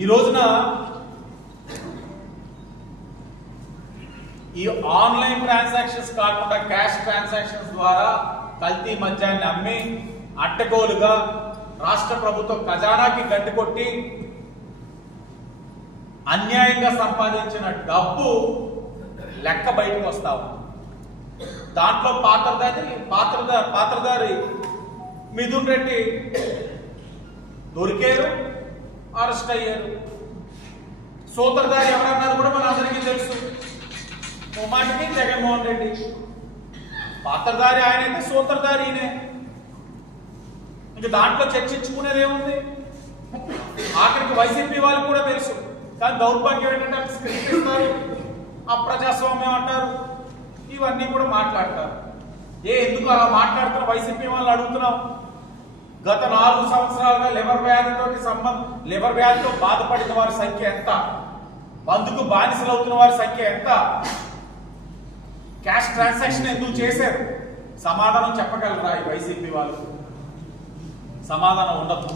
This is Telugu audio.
ఈ రోజున ఈ ఆన్లైన్ ట్రాన్సాక్షన్స్ కాకుండా క్యాష్ ట్రాన్సాక్షన్స్ ద్వారా కల్తీ మద్యాన్ని అమ్మి అడ్డగోలుగా రాష్ట్ర ప్రభుత్వం ఖజానాకి గడ్డి కొట్టి అన్యాయంగా సంపాదించిన డబ్బు లెక్క బయటకు వస్తా ఉంది. దాంట్లో పాత్రధారి మిథున్ రెడ్డి దొరికారు, అరెస్ట్ అయ్యారు. సూత్రధారి ఎవరన్నారు కూడా మన అందరికీ తెలుసు, మాటికి జగన్మోహన్ రెడ్డి. పాత్రధారి ఆయనైతే సూత్రధారి ఈయనే. ఇంకా దాంట్లో చర్చించుకునేది ఏముంది? ఆఖరికి వైసీపీ వాళ్ళకి కూడా తెలుసు. కానీ దౌర్భాగ్యం ఏంటంటే స్క్రిప్ట్ ఇస్తారు, అప్రజాస్వామ్యం అంటారు, ఇవన్నీ కూడా మాట్లాడతారు. ఎందుకు అలా మాట్లాడుతున్నా వైసీపీ వాళ్ళని అడుగుతున్నాం. గత 4 సంవత్సరాలుగా లివర్ వ్యాధితో బాధపడిన వారి సంఖ్య ఎంత? మందుకు బానిసలు అవుతున్న వారి సంఖ్య ఎంత? క్యాష్ ట్రాన్సాక్షన్ ఎందుకు చేశారు? సమాధానం చెప్పగలరా ఈ వైసీపీ వాళ్ళు? సమాధానం ఉండదు.